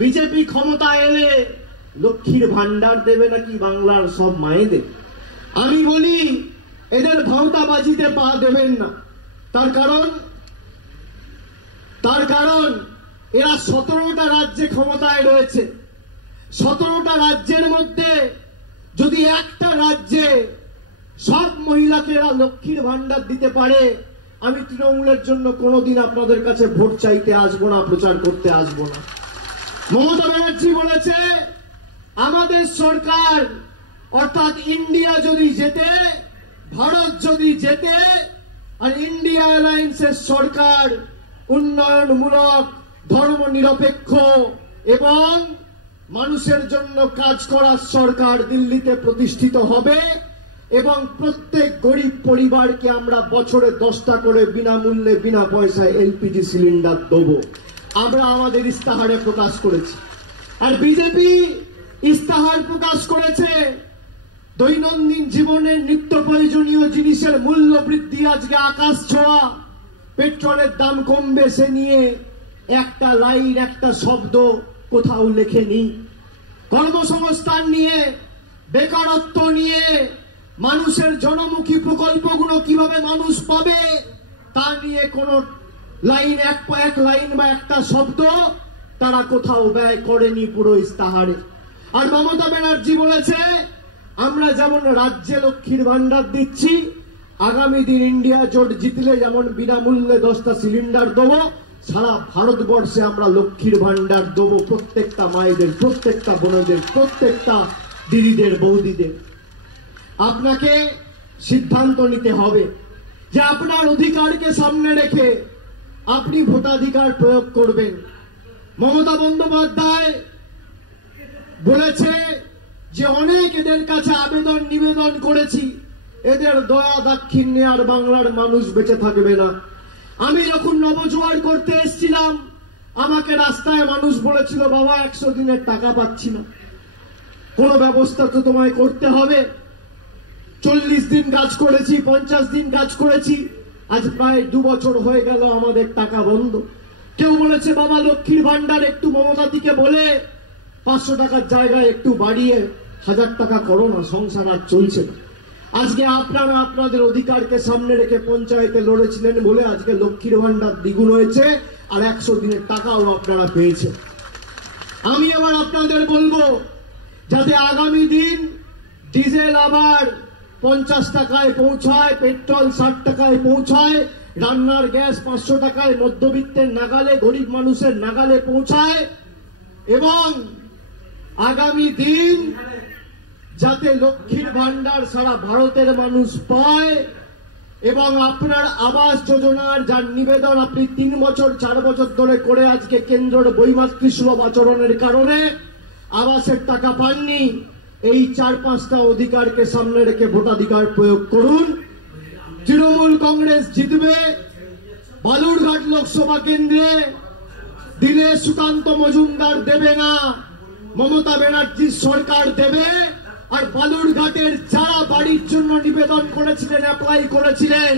বিজেপি ক্ষমতা এলে লক্ষ্মীর ভান্ডার দেবে নাকি বাংলার সব মায়েদের। আমি বলি এদের ভাঁওতাবাজিতে পা দেবেন না। তার কারণ এরা 17টা রাজ্যে ক্ষমতায় রয়েছে। 17টা রাজ্যের মধ্যে যদি একটা রাজ্যে সব মহিলাকে এরা লক্ষ্মীর ভান্ডার দিতে পারে, আমি তৃণমূলের জন্য কোনোদিন আপনাদের কাছে ভোট চাইতে আসবো না, প্রচার করতে আসবো না। মমতা ব্যানার্জি বলেছে আমাদের সরকার অর্থাৎ ইন্ডিয়া যদি জেতে, ভারত যদি জেতে, আর ইন্ডিয়া অ্যালায়েন্সের সরকার উন্নয়নমূলক, ধর্মনিরপেক্ষ এবং মানুষের জন্য কাজ করার সরকার দিল্লিতে প্রতিষ্ঠিত হবে এবং প্রত্যেক গরিব পরিবারকে আমরা বছরে 10টা করে বিনামূল্যে বিনা পয়সায় এলপিজি সিলিন্ডার দেবো, আমরা আমাদের ইস্তাহারে প্রকাশ করেছি। আর বিজেপি ইস্তাহার প্রকাশ করেছে দৈনন্দিন জীবনের নিত্য প্রয়োজনীয় জিনিসের মূল্য বৃদ্ধি আজকে আকাশ ছোঁয়া, পেট্রোলের দাম কমবে সে নিয়ে একটা লাইন, একটা শব্দ কোথাও লেখেনি। কর্মসংস্থান নিয়ে, বেকারত্ব নিয়ে, মানুষের জনমুখী প্রকল্পগুলো কিভাবে মানুষ পাবে তা নিয়ে কোন লাইন, এক লাইন বা একটা শব্দ তারা কোথাও ব্যয় করেনি পুরো ইস্তাহারে। আর মমতা ব্যানার্জি বলেছে আমরা যেমন রাজ্যে লক্ষ্মীর ভান্ডার দিচ্ছি, আগামী দিন ইন্ডিয়া জোট জিতলে যেমন বিনামূল্যে 10টা সিলিন্ডার দেবো, সারা ভারতবর্ষে আমরা লক্ষ্মীর ভান্ডার দেবো প্রত্যেকটা মায়েদের, প্রত্যেকটা বোনদের, প্রত্যেকটা দিদিদের, বৌদিদের। আপনাকে সিদ্ধান্ত নিতে হবে যে আপনার অধিকারকে সামনে রেখে আপনি ভোটাধিকার প্রয়োগ করবেন। মমতা বন্দ্যোপাধ্যায় বলেছে যে অনেক এদের কাছে আবেদন নিবেদন করেছি, এদের দয়া দাক্ষিণ্যে আর বাংলার মানুষ বেঁচে থাকবে না। আমি যখন নবজোয়ার করতে এসেছিলাম আমাকে রাস্তায় মানুষ বলেছিল বাবা 100 দিনের টাকা পাচ্ছি না, কোন ব্যবস্থা তো তোমায় করতে হবে। 40 দিন কাজ করেছি, 50 দিন কাজ করেছি, আজ প্রায় 2 বছর হয়ে গেল আমাদের টাকা বন্ধ। কেউ বলেছে বাবা লক্ষ্মীর ভান্ডার একটু মমতাদিকে বলে 500 টাকার জায়গায় একটু বাড়িয়ে 1000 টাকা করো না, সংসার আর চলছে না। আজকে আপনারা আপনাদের অধিকারকে সামনে রেখে পঞ্চায়েতে লড়েছিলেন বলে আজকে লক্ষ্মীর ভান্ডার দ্বিগুণ হয়েছে আর 100 দিনের টাকাও আপনারা পেয়েছেন। আমি আবার আপনাদের বলবো যাতে আগামী দিন ডিজেল আবার 50 টাকায় পৌঁছায়, পেট্রোল 60 টাকায় পৌঁছায়, রান্নার গ্যাস 500 টাকায় মধ্যবিত্তের নাগালে, গরিব মানুষের নাগালে পৌঁছায় এবং আগামী দিন যাতে লক্ষ্মীর ভান্ডার সারা ভারতের মানুষ পায় এবং আপনার আবাস যোজনার যার নিবেদন আপনি 3 বছর 4 বছর ধরে করে আজকে কেন্দ্রের বৈমাতৃসুলভ আচরণের কারণে আবাসের টাকা পাননি, এই 4-5টা অধিকারকে সামনে রেখে ভোটাধিকার প্রয়োগ করুন। তৃণমূল কংগ্রেস জিতবে। বালুরঘাট লোকসভা কেন্দ্রে দিলে সুকান্ত মজুমদার দেবে না, মমতা ব্যানার্জির সরকার দেবে। আর বালুরঘাটের যারা বাড়ির জন্য নিবেদন করেছিলেন, অ্যাপ্লাই করেছিলেন,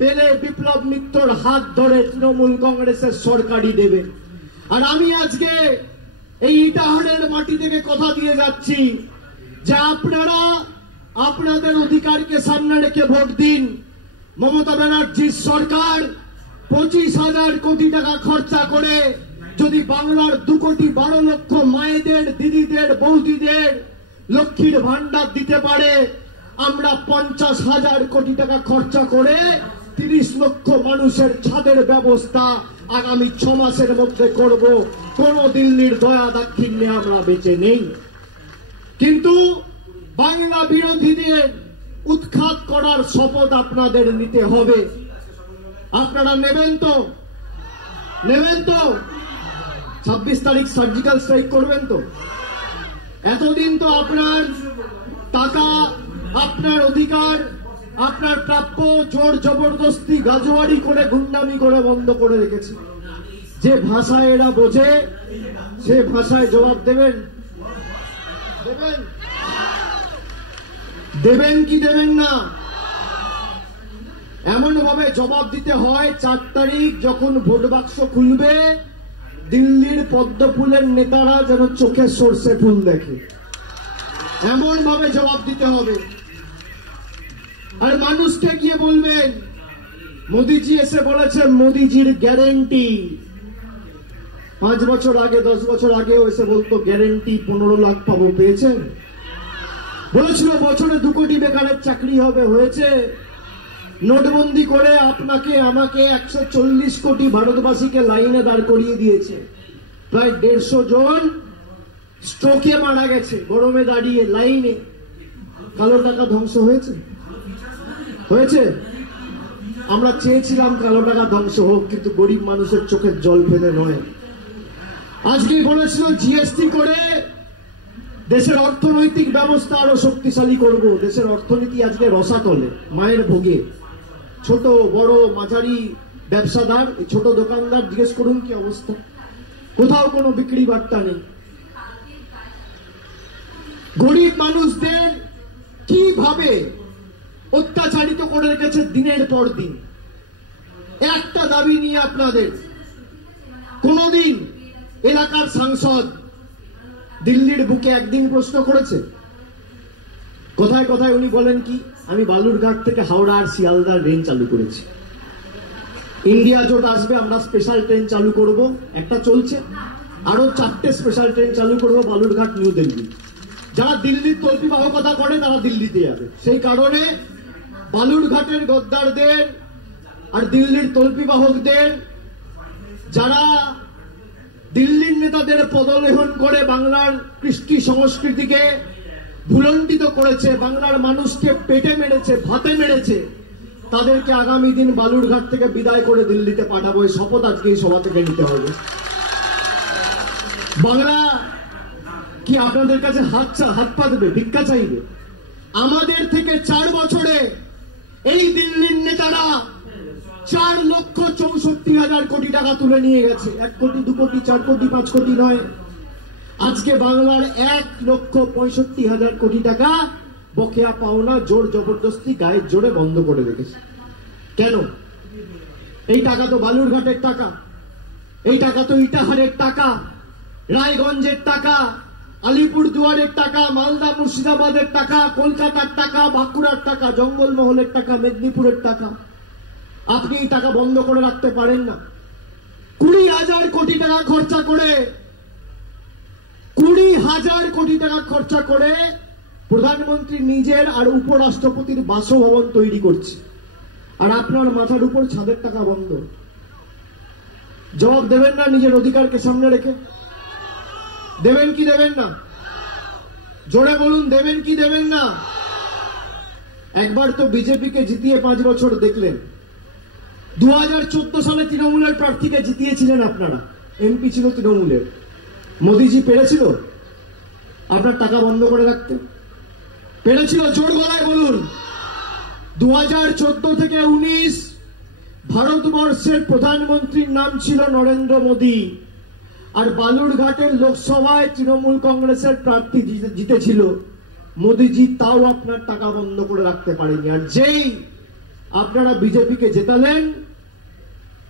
পেলে বিপ্লব মিত্রর হাত ধরে তৃণমূল কংগ্রেসের সরকারই দেবে। আর আমি আজকে এই ইটাহারের মাটি থেকে কথা দিয়ে যাচ্ছি যে আপনারা আপনাদের অধিকারকে সামনে রেখে ভোট দিন। মমতা ব্যানার্জির সরকার 25,000 কোটি টাকা খরচা করে যদি বাংলার 2 কোটি 12 লক্ষ মায়েদের, দিদিদের, বৌদিদের লক্ষ্মীর ভান্ডার দিতে পারে, আমরা 50,000 কোটি টাকা খরচা করে 30 লক্ষ মানুষের ছাদের ব্যবস্থা আগামী 6 মাসের মধ্যে করব। কোন দিল্লির দয়া দাক্ষিণ্যে আমরা বেঁচে নেই। কিন্তু বাংলা বিরোধীদের উৎখাত করার শপথ আপনাদের নিতে হবে। আপনারা নেবেন তো? নেবেন তো? 26 তারিখ সার্জিক্যাল স্ট্রাইক করবেন তো? এতদিন তো আপনার টাকা, আপনার অধিকার, আপনার প্রাপ্য জোর জবরদস্তি গাজোয়ারি করে, গুন্ডামি করে বন্ধ করে রেখেছে। যে ভাষায় এরা বোঝে সে ভাষায় জবাব দেবেন। দেবেন? দেবেন কি দেবেন না? এমন ভাবে জবাব দিতে হয় 4 তারিখ যখন ভোট বাক্স খুলবে দিল্লির পদ্ম ফুলের নেতারা যেন চোখে সর্ষে ফুল দেখে, এমন ভাবে জবাব দিতে হবে। আর মানুষকে গিয়ে বলবেন, মোদিজি এসে বলেছে মোদিজির গ্যারেন্টি। 5 বছর আগে 10 বছর আগেও এসে বলতো গ্যারেন্টি 15 লাখ পাবো, পেয়েছেন? বলেছিল বছরে 2 কোটি বেকারের চাকরি হবে, হয়েছে? নোটবন্দি করে আপনাকে আমাকে 140 কোটি ভারতবাসীকে লাইনে দাঁড় করিয়ে দিয়েছে। প্রায় 150 জন স্ট্রোকে মারা গেছে গরমে দাঁড়িয়ে লাইনে। কালো টাকা ধ্বংস হয়েছে? হয়েছে? আমরা চেয়েছিলাম কালো টাকা ধ্বংস হোক, কিন্তু গরিব মানুষের চোখের জল ফেলে নয়। আজকে বলেছিল জিএসটি করে দেশের অর্থনৈতিক ব্যবস্থা আরো শক্তিশালী করব। দেশের অর্থনীতি আজকে রসাতলে, মায়ের ভোগে। ছোট বড় মাঝারি ব্যবসাদার, ছোট দোকানদার, জিজ্ঞেস করুন কি অবস্থা। কোথাও কোনো বিক্রি বার্তা নেই। গরিব মানুষদের কিভাবে অত্যাচারিত করে রেখেছে দিনের পর দিন। একটা দাবি নিয়ে আপনাদের, কোনদিন এলাকার সাংসদ দিল্লির বুকে একদিন প্রশ্ন করেছে? কথায় কথায় উনি বলেন কি, আমি বালুরঘাট থেকে হাওড়া আর শিয়ালদার ট্রেন চালু করেছি, ইন্ডিয়া জোট আসবে, আমরা স্পেশাল ট্রেন চালু করব, একটা চলছে, আরো 4টে স্পেশাল ট্রেন চালু করব বালুরঘাট নিউ দিল্লি। যারা দিল্লির তল্পিবাহকতা করে তারা দিল্লিতে যাবে। সেই কারণে বালুরঘাটের গদ্দারদের আর দিল্লির তল্পিবাহকদের, যারা দিল্লির নেতাদের পদলেহন করে বাংলার কৃষ্টি সংস্কৃতিকে ভুলণ্ডিত করেছে, বাংলার মানুষকে পেটে মেরেছে, ভাতে মেরেছে, তাদেরকে আগামী দিন বালুরঘাট থেকে বিদায় করে দিল্লিতে পাঠাবো। এই শপথ আজকে এই সভা থেকে নিতে হবে। বাংলা কি আপনাদের কাছে হাত পা দেবে, ভিক্ষা চাইবে? আমাদের থেকে 4 বছরে এই দিল্লির নেতারা 4,64,000 কোটি টাকা তুলে নিয়ে গেছে। 1 কোটি 2 কোটি 4 কোটি 5 কোটি নয়। আজকে বাংলার 1,65,000 কোটি টাকা বকেয়া পাওনা জোর জবরদস্তি গায়ের জোরে বন্ধ করে রেখেছে। কেন? এই টাকা তো বালুরঘাটের টাকা, এই টাকা তো ইটাহারের টাকা, রায়গঞ্জের টাকা, আলিপুরদুয়ারের টাকা, মালদা মুর্শিদাবাদের টাকা, কলকাতার টাকা, বাঁকুড়ার টাকা, জঙ্গলমহলের টাকা, মেদিনীপুরের টাকা। আপনি এই টাকা বন্ধ করে রাখতে পারেন না? 20,000 কোটি টাকা খরচা করে, 20,000 কোটি টাকা খরচা করে প্রধানমন্ত্রী নিজের আর উপরাষ্ট্রপতির বাসভবন তৈরি করছে, আর আপনার মাথার উপর ছাদের টাকা বন্ধ। জবাব দেবেন না নিজের অধিকারকে সামনে রেখে? দেবেন কি দেবেন না? জোরে বলুন, দেবেন কি দেবেন না? একবার তো বিজেপিকে জিতিয়ে 5 বছর দেখলেন। 2014 সালে তৃণমূলের প্রার্থীকে জিতিয়েছিলেন আপনারা, এমপি ছিল তৃণমূলের। মোদিজি পেরেছিল আপনার টাকা বন্ধ করে রাখতে? পেরেছিল? জোর গলায় বলুন। 2014 থেকে 19 ভারতবর্ষের প্রধানমন্ত্রীর নাম ছিল নরেন্দ্র মোদী, আর বালুরঘাটের লোকসভায় তৃণমূল কংগ্রেসের প্রার্থী জিতেছিল মোদিজি, তাও আপনার টাকা বন্ধ করে রাখতে পারেনি। আর যেই আপনারা বিজেপিকে জেতালেন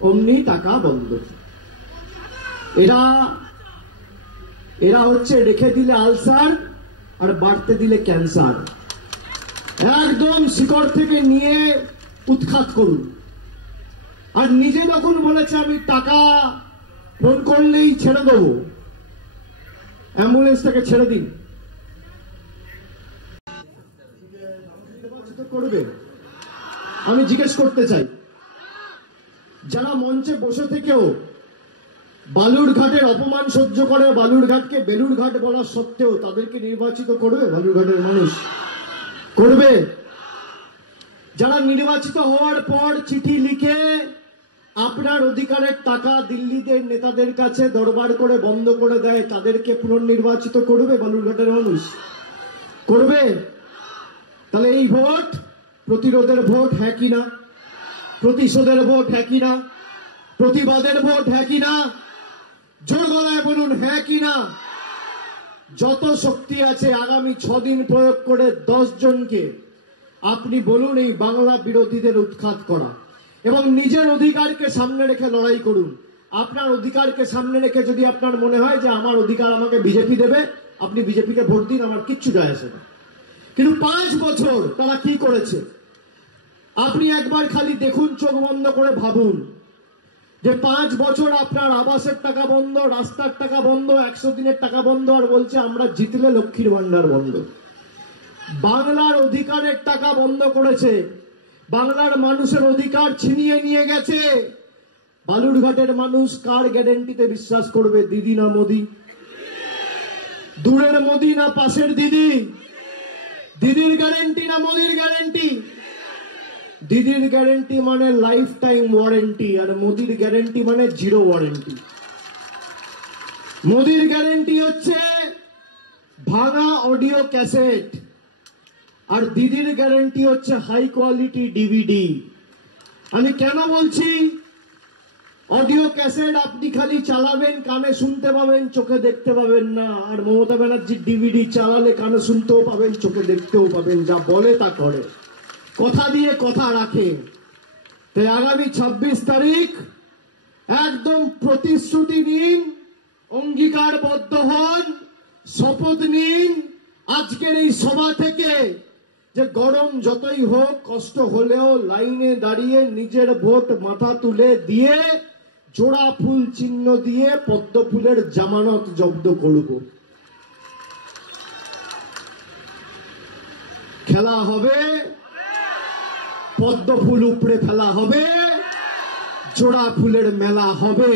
অমনি টাকা বন্ধ। এরা হচ্ছে রেখে দিলে আলসার আর বাড়তে দিলে ক্যান্সার। একদম শিকড় থেকে নিয়ে উৎখাত করুন। আর নিজে যখন বলেছে আমি টাকা ফোন করলেই ছেড়ে দেবো, অ্যাম্বুলেন্সটাকে ছেড়ে দিন। করবে আমি জিজ্ঞেস করতে চাই, যারা মঞ্চে বসে থেকেও বালুরঘাটের অপমান সহ্য করে, বালুরঘাটকে বেলুরঘাট বলা সত্ত্বেও তাদেরকে নির্বাচিত করবে বালুরঘাটের মানুষ? করবে? যারা নির্বাচিত হওয়ার পর চিঠি লিখে আপনার অধিকারের টাকা দিল্লিদের নেতাদের কাছে দরবার করে বন্ধ করে দেয়, তাদেরকে পুনর্নির্বাচিত করবে বালুরঘাটের মানুষ? করবে? তাহলে এই ভোট প্রতিরোধের ভোট, হ্যাঁ কি না? প্রতিশোধের ভোট, হ্যাঁ কি না? প্রতিবাদের ভোট, হ্যাঁ কি না? জোর গলায় বলুন, হ্যাঁ কি না? যত শক্তি আছে আগামী 6 দিন প্রয়োগ করে 10 জনকে আপনি বলুন এই বাংলা বিরোধীদের উৎখাত করা, এবং নিজের অধিকারকে সামনে রেখে লড়াই করুন। আপনার অধিকারকে সামনে রেখে যদি আপনার মনে হয় যে আমার অধিকার আমাকে বিজেপি দেবে, আপনি বিজেপিকে ভোট দিন, আমার কিচ্ছু যায় আসে না। কিন্তু 5 বছর তারা কি করেছে আপনি একবার খালি দেখুন, চোখ বন্ধ করে ভাবুন যে 5 বছর আপনার আবাসের টাকা বন্ধ, রাস্তার টাকা বন্ধ, 100 দিনের টাকা বন্ধ, আর বলছে আমরা জিতলে লক্ষ্মীর ভান্ডার বন্ধ। বাংলার অধিকারের টাকা বন্ধ করেছে, বাংলার মানুষের অধিকার ছিনিয়ে নিয়ে গেছে। বালুরঘাটের মানুষ কার গ্যারান্টিতে বিশ্বাস করবে? দিদি না মোদি? দূরের মোদি না পাশের দিদি? দিদির গ্যারেন্টি না মোদির গ্যারেন্টি? দিদির গ্যারেন্টি মানে লাইফ টাইম ওয়ারেন্টি, আর মোদির গ্যারেন্টি মানে জিরো ওয়ারেন্টি। মোদির গ্যারেন্টি হচ্ছে ভাঙা অডিও ক্যাসেট, আর দিদির গ্যারেন্টি হচ্ছে হাই কোয়ালিটি ডিভিডি। আমি কেন বলছি অডিও ক্যাসেট আপনি খালি চালাবেন, কানে শুনতে পাবেন, চোখে দেখতে পাবেন না, আর মমতা ব্যানার্জির ডিভিডি চালালে কানে শুনতেও পাবেন, চোখে দেখতেও পাবেন, যা বলে তা করে, কথা দিয়ে কথা রাখে। তাই আগামী 26 তারিখ একদম প্রতিশ্রুতি নিন, অঙ্গীকারবদ্ধ হন, শপথ নিন আজকের এই সভা থেকে যে গরম যতই হোক, কষ্ট হলেও লাইনে দাঁড়িয়ে নিজের ভোট মাথা তুলে দিয়ে জোড়া ফুল চিহ্ন দিয়ে পদ্ম ফুলের জামানত জব্দ করব। খেলা হবে, পদ্ম ফুল উপড়ে ফেলা হবে, জোড়া ফুলের মেলা হবে।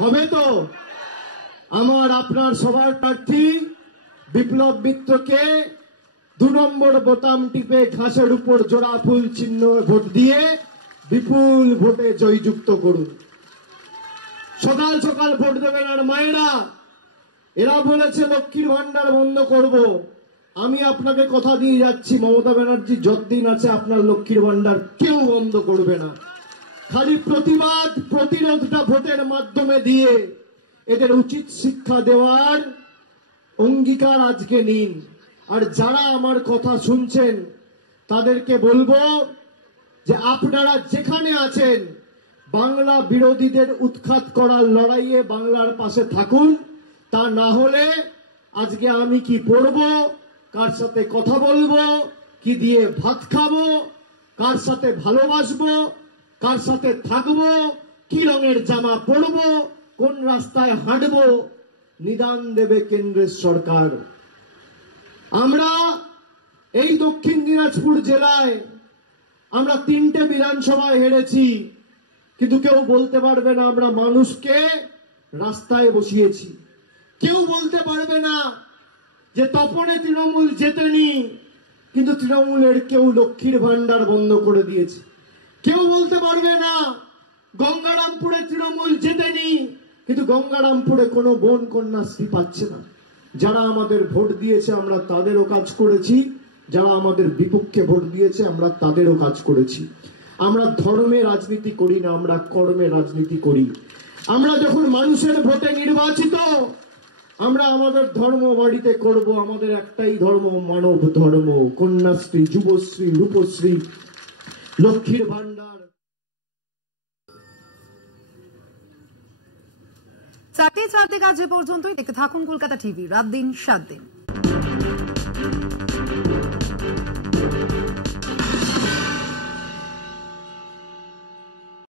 হবে তো? আমার আপনার সবার প্রার্থী বিপ্লব মিত্রকে 2 নম্বর বোতাম টিপে ঘাসের উপর জোড়া ফুল চিহ্ন ভোট দিয়ে বিপুল ভোটে জয়যুক্ত করুন। সকাল সকাল ভোট দেবেন। আর মায়েরা, এরা বলেছে লক্ষ্মীর ভান্ডার বন্ধ করব। আমি আপনাকে কথা দিয়ে যাচ্ছি, মমতা ব্যানার্জি যতদিন আছে আপনার লক্ষ্মীর ভান্ডার কেউ বন্ধ করবে না। খালি প্রতিবাদ প্রতিরোধটা ভোটের মাধ্যমে দিয়ে এদের উচিত শিক্ষা দেওয়ার অঙ্গীকার আজকে নিন। আর যারা আমার কথা শুনছেন তাদেরকে বলবো যে আপনারা যেখানে আছেন বাংলা বিরোধীদের উৎখাত করার লড়াইয়ে বাংলার পাশে থাকুন। তা না হলে আজকে আমি কি পড়বো, কার সাথে কথা বলবো, কি দিয়ে ভাত খাবো, কার সাথে ভালোবাসবো, কার সাথে থাকবো, কি রঙের জামা পরবো, কোন রাস্তায় হাঁটবো, নিদান দেবে কেন্দ্রের সরকার। আমরা এই দক্ষিণ দিনাজপুর জেলায় আমরা 3টে বিধানসভায় হেরেছি, কিন্তু কেউ বলতে পারবে না আমরা মানুষকে রাস্তায় বসিয়েছি। কেউ বলতে পারবে না যে তপনে তৃণমূল জেতেনি, কিন্তু তৃণমূলের কেউ লক্ষ্মীর ভান্ডার বন্ধ করে দিয়েছে। কেউ বলতে পারবে না গঙ্গারামপুরে তৃণমূল জেতেনি, কিন্তু গঙ্গারামপুরে কোনো বোন কন্যাশ্রী পাচ্ছে না। যারা আমাদের ভোট দিয়েছে আমরা তাদেরও কাজ করেছি, যারা আমাদের বিপক্ষে ভোট দিয়েছে আমরা তাদেরও কাজ করেছি। আমরা ধর্মে রাজনীতি করি না, আমরা কর্মে রাজনীতি করি। আমরা যখন মানুষের ভোটে নির্বাচিত, আমরা আমাদের ধর্ম বাড়িতে করব। আমাদের একটাই ধর্ম, মানব ধর্ম। কন্যাশ্রী, যুবশ্রী, রূপশ্রী, লক্ষ্মীর ভান্ডার। 4টা 4 থেকে আজ পর্যন্তই। দেখতে থাকুন কলকাতা টিভি, রাত দিন 7 দিন।